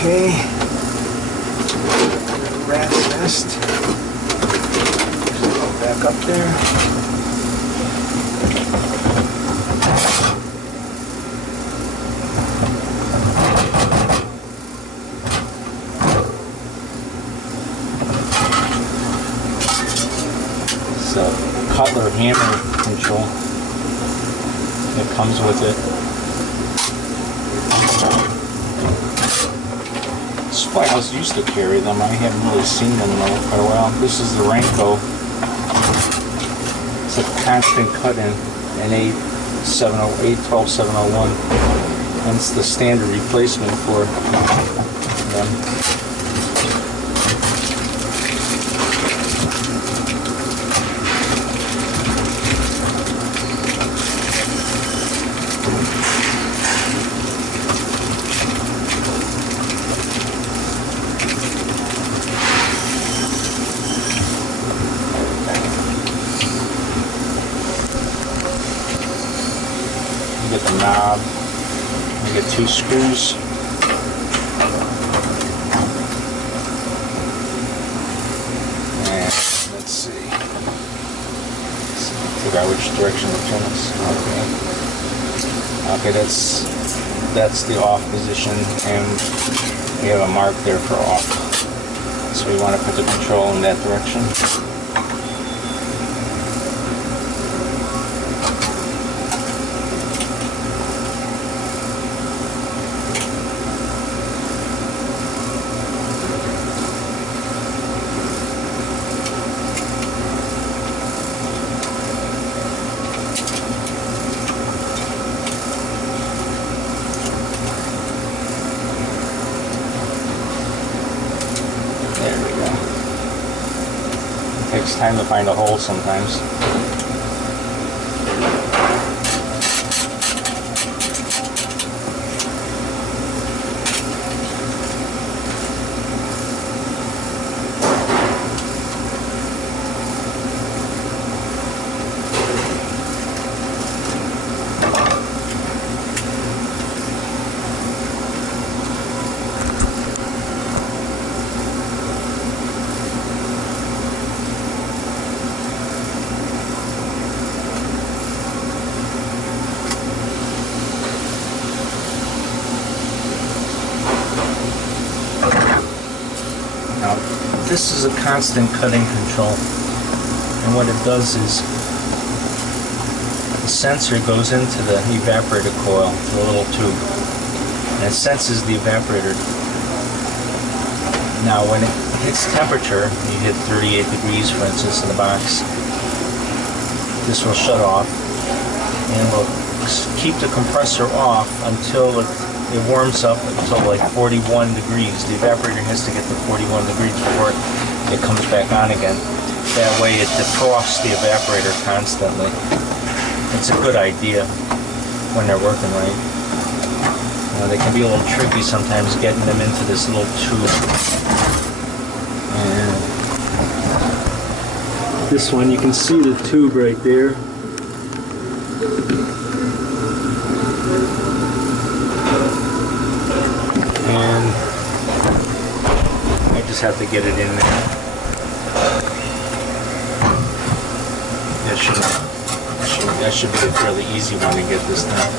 Okay. Rat's nest. Go back up there. So, Cutler hammer control that comes with it. Spyhouse used to carry them. I haven't really seen them in quite a while. This is the Ranco. It's a constant cut-in, an 12701, and it's the standard replacement for them. You get the knob, you get 2 screws. And let's see. Figure out which direction to turn this. Okay, that's the off position, and we have a mark there for off. So we want to put the control in that direction. There we go. It takes time to find a hole sometimes. Now, this is a constant cutting control, and what it does is the sensor goes into the evaporator coil through a little tube, and it senses the evaporator. Now, when it hits temperature, you hit 38 degrees, for instance, in the box, this will shut off, and will keep the compressor off until it warms up until like 41 degrees. The evaporator has to get to 41 degrees before it comes back on again. That way it defrosts the evaporator constantly. It's a good idea when they're working right. They can be a little tricky sometimes getting them into this little tube. And this one, you can see the tube right there. And I just have to get it in there. That should be a fairly easy one to get this done.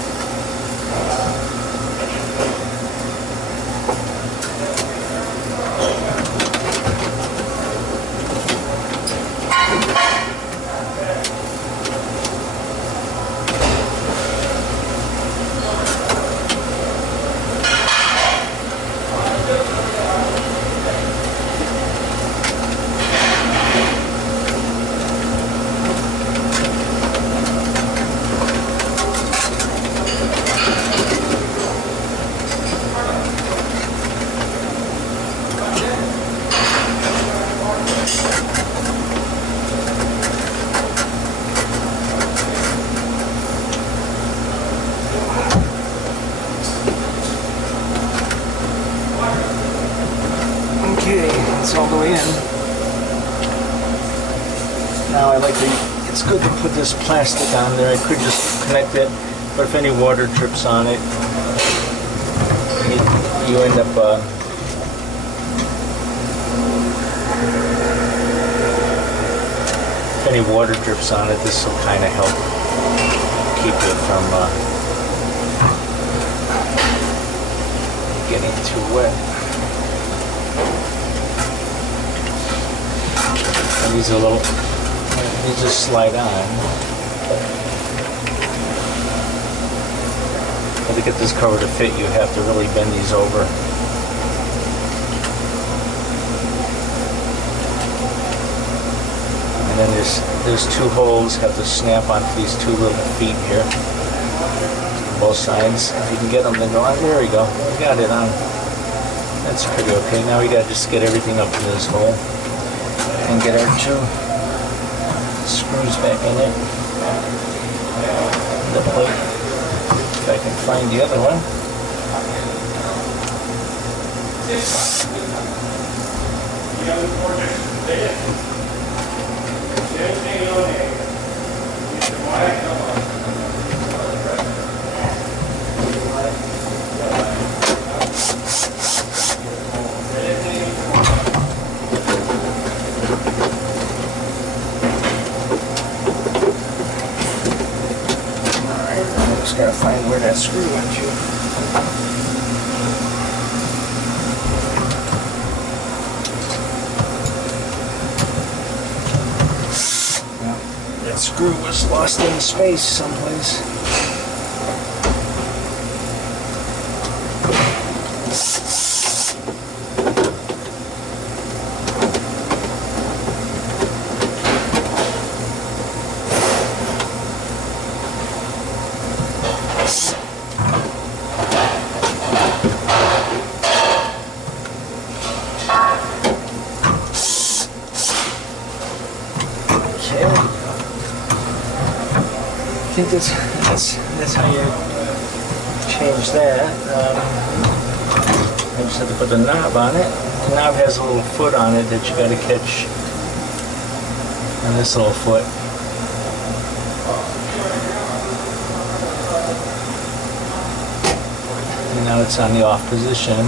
It's all the way in. Now it's good to put this plastic on there. I could just connect it, but if any water drips on it, you end up any water drips on it, this will kind of help keep it from getting too wet. And these are little, these just slide on. But to get this cover to fit, you have to really bend these over. And then there's two holes, have to snap onto these two little feet here. Both sides. If you can get them to go on, there we go. We got it on. That's pretty okay. Now we got to just get everything up to this hole and get our two screws back in it. The plate. If I can find the other one. Just gotta find where that screw went to. Well, that screw was lost in space someplace. I think that's how you change that. I just have to put the knob on it. The knob has a little foot on it that you got to catch, and this little foot. And now it's on the off position.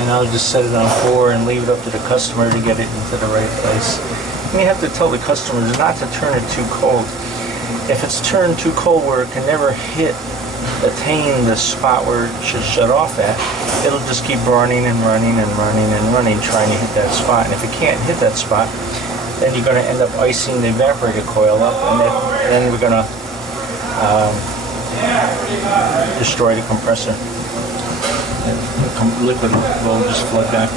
And I'll just set it on 4 and leave it up to the customer to get it into the right place. And you have to tell the customer not to turn it too cold. If it's turned too cold where it can never attain the spot where it should shut off at, it'll just keep running and running and running and running trying to hit that spot. And if it can't hit that spot, then you're going to end up icing the evaporator coil up, and then we're going to destroy the compressor. The liquid will just flood back.